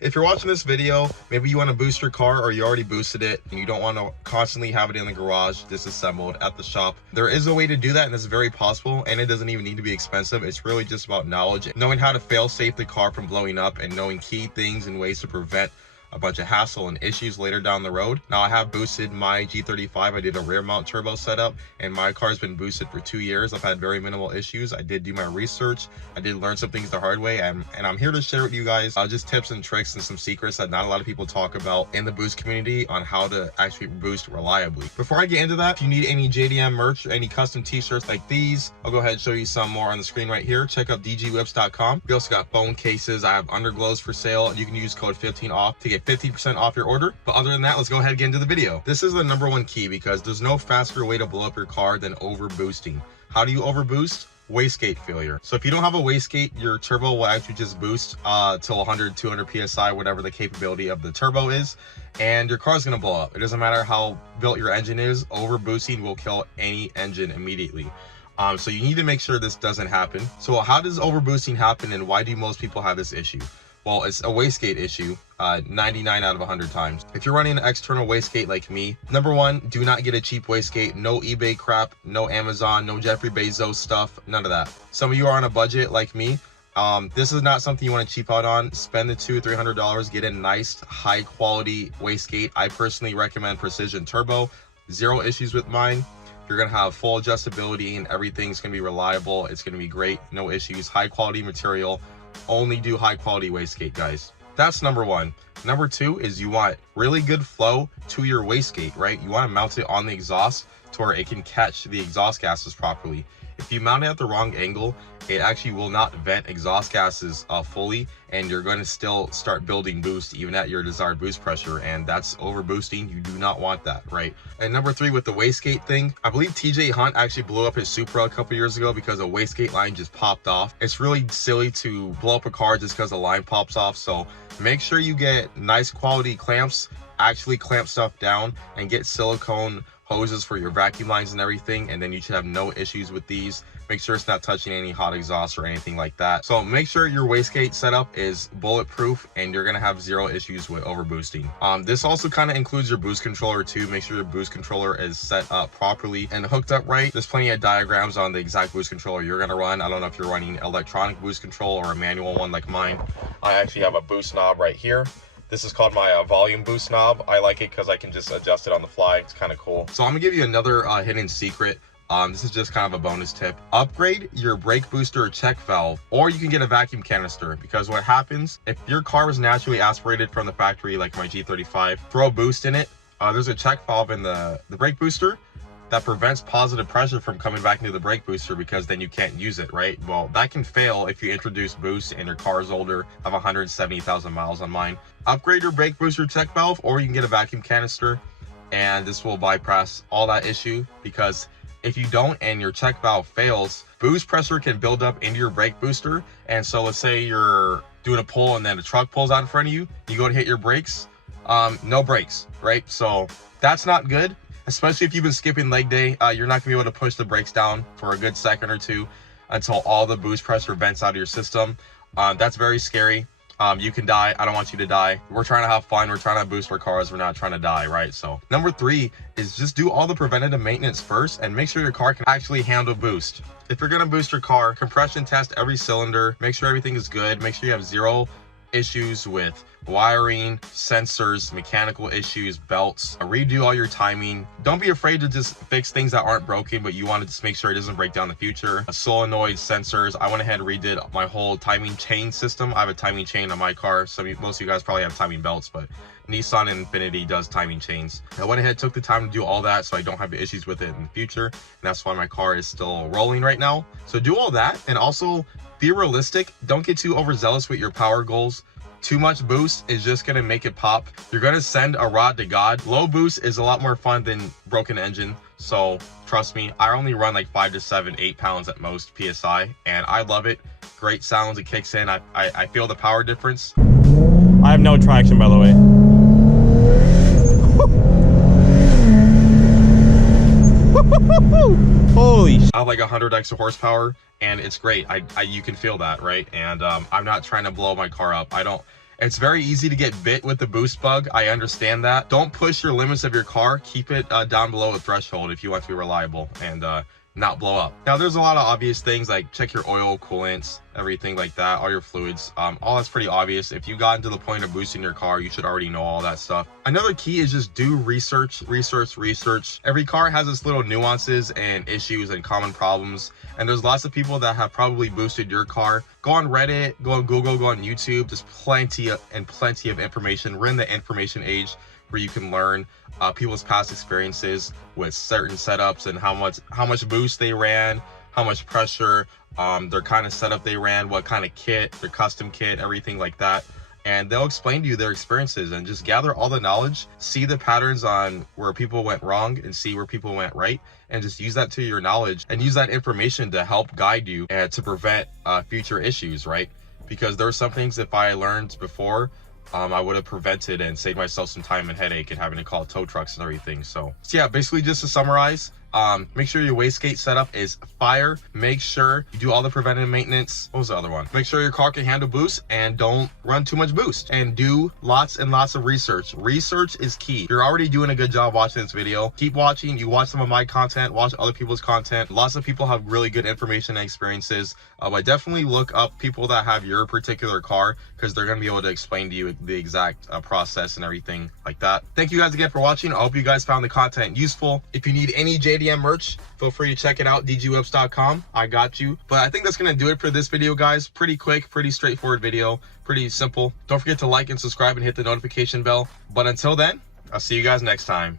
If you're watching this video, maybe you want to boost your car or you already boosted it and you don't want to constantly have it in the garage disassembled at the shop. There is a way to do that, and it's very possible, and it doesn't even need to be expensive. It's really just about knowledge, knowing how to fail safe the car from blowing up, and knowing key things and ways to prevent a bunch of hassle and issues later down the road. Now, I have boosted my G35. I did a rear mount turbo setup, and my car's been boosted for 2 years. I've had very minimal issues. I did do my research. I did learn some things the hard way, and I'm here to share with you guys just tips and tricks and some secrets that not a lot of people talk about in the boost community on how to actually boost reliably. Before I get into that, if you need any JDM merch or any custom t-shirts like these, I'll go ahead and show you some more on the screen right here. Check out dgwhipz.com. We also got phone cases. I have underglows for sale. You can use code 15OFF to get 15% off your order. But other than that, let's go ahead and get into the video. This is the #1 key, because there's no faster way to blow up your car than over boosting. How do you over boost? Wastegate failure. So if you don't have a wastegate, your turbo will actually just boost till 100, 200 PSI, whatever the capability of the turbo is, and your car's gonna blow up. It doesn't matter how built your engine is, over boosting will kill any engine immediately. So you need to make sure this doesn't happen. So how does over boosting happen, and why do most people have this issue? Well, it's a wastegate issue 99 out of 100 times. If you're running an external wastegate like me, #1, do not get a cheap wastegate. No eBay crap, no Amazon, no Jeffrey Bezos stuff, none of that. Some of you are on a budget like me. This is not something you want to cheap out on. Spend the $200-300, get a nice high quality wastegate. I personally recommend Precision Turbo. Zero issues with mine. You're gonna have full adjustability and everything's gonna be reliable. It's gonna be great, no issues, high quality material. Only do high quality wastegate, guys. That's #1. #2 is you want really good flow to your wastegate, right? You want to mount it on the exhaust to where it can catch the exhaust gases properly. If you mount it at the wrong angle, it actually will not vent exhaust gases fully, and you're going to still start building boost even at your desired boost pressure, and that's over boosting. You do not want that, right? And #3 with the wastegate thing, I believe TJ Hunt actually blew up his Supra a couple years ago because a wastegate line just popped off. It's really silly to blow up a car just because the line pops off, so make sure you get nice quality clamps, actually clamp stuff down, and get silicone hoses for your vacuum lines and everything, and then you should have no issues with these. Make sure it's not touching any hot exhaust or anything like that. So make sure your wastegate setup is bulletproof, and you're gonna have zero issues with over boosting. This also kind of includes your boost controller too. Make sure your boost controller is set up properly and hooked up right. There's plenty of diagrams on the exact boost controller you're gonna run. I don't know if you're running electronic boost control or a manual one like mine. I actually have a boost knob right here. This is called my volume boost knob. I like it because I can just adjust it on the fly. It's kind of cool. So I'm gonna give you another hidden secret. This is just kind of a bonus tip. Upgrade your brake booster or check valve, or you can get a vacuum canister, because what happens if your car was naturally aspirated from the factory like my G35, throw a boost in it, there's a check valve in the brake booster that prevents positive pressure from coming back into the brake booster, because then you can't use it, right? Well, that can fail if you introduce boost and your car is older. I have 170,000 miles on mine. Upgrade your brake booster check valve, or you can get a vacuum canister, and this will bypass all that issue, because if you don't and your check valve fails, boost pressure can build up into your brake booster. And so let's say you're doing a pull and then a truck pulls out in front of you, you go to hit your brakes, no brakes, right? So that's not good. Especially if you've been skipping leg day, you're not gonna be able to push the brakes down for a good second or two until all the boost pressure vents out of your system. That's very scary. You can die. I don't want you to die. We're trying to have fun. We're trying to boost our cars. We're not trying to die, right? So #3 is just do all the preventative maintenance first and make sure your car can actually handle boost. If you're gonna boost your car, compression test every cylinder, make sure everything is good, make sure you have zero issues with wiring, sensors, mechanical issues, belts. Redo all your timing. Don't be afraid to just fix things that aren't broken, but you want to just make sure it doesn't break down in the future. Solenoid sensors. I went ahead and redid my whole timing chain system. I have a timing chain on my car. Most of you guys probably have timing belts, but Nissan and Infiniti does timing chains. I went ahead, took the time to do all that so I don't have issues with it in the future, and that's why my car is still rolling right now. So do all that, and also be realistic. Don't get too overzealous with your power goals. Too much boost is just gonna make it pop. You're gonna send a rod to God. Low boost is a lot more fun than broken engine. So trust me, I only run like 5 to 7, 8 pounds at most PSI, and I love it. Great sounds, it kicks in. I feel the power difference. I have no traction, by the way. Holy sh! I have like 100 extra horsepower, and it's great. You can feel that, right? And I'm not trying to blow my car up. It's very easy to get bit with the boost bug. I understand that. Don't push your limits of your car. Keep it down below a threshold if you want to be reliable and not blow up. Now, there's a lot of obvious things like check your oil, coolants, everything like that, all your fluids. All that's pretty obvious. If you got to the point of boosting your car, you should already know all that stuff. Another key is just do research. Every car has its little nuances and issues and common problems, and there's lots of people that have probably boosted your car. Go on Reddit, go on Google, go on YouTube. There's plenty of information. We're in the information age where you can learn people's past experiences with certain setups and how much boost they ran, how much pressure, their kind of setup they ran, what kind of kit, their custom kit, everything like that. And they'll explain to you their experiences, and just gather all the knowledge, see the patterns on where people went wrong and see where people went right, and just use that to your knowledge and use that information to help guide you and to prevent future issues, right? Because there are some things if I learned before, I would have prevented and saved myself some time and headache and having to call tow trucks and everything. So yeah, basically just to summarize, make sure your wastegate setup is fire. Make sure you do all the preventative maintenance. What was the other one? Make sure your car can handle boost and don't run too much boost, and do lots and lots of research. Research is key. You're already doing a good job watching this video. Keep watching. You watch some of my content, watch other people's content. Lots of people have really good information and experiences, but definitely look up people that have your particular car, because they're going to be able to explain to you the exact process and everything like that. Thank you guys again for watching. I hope you guys found the content useful. If you need any JDM merch, feel free to check it out, dgwhipz.com. I got you. But I think that's going to do it for this video, guys. Pretty quick, pretty straightforward video, pretty simple. Don't forget to like and subscribe and hit the notification bell. But until then, I'll see you guys next time.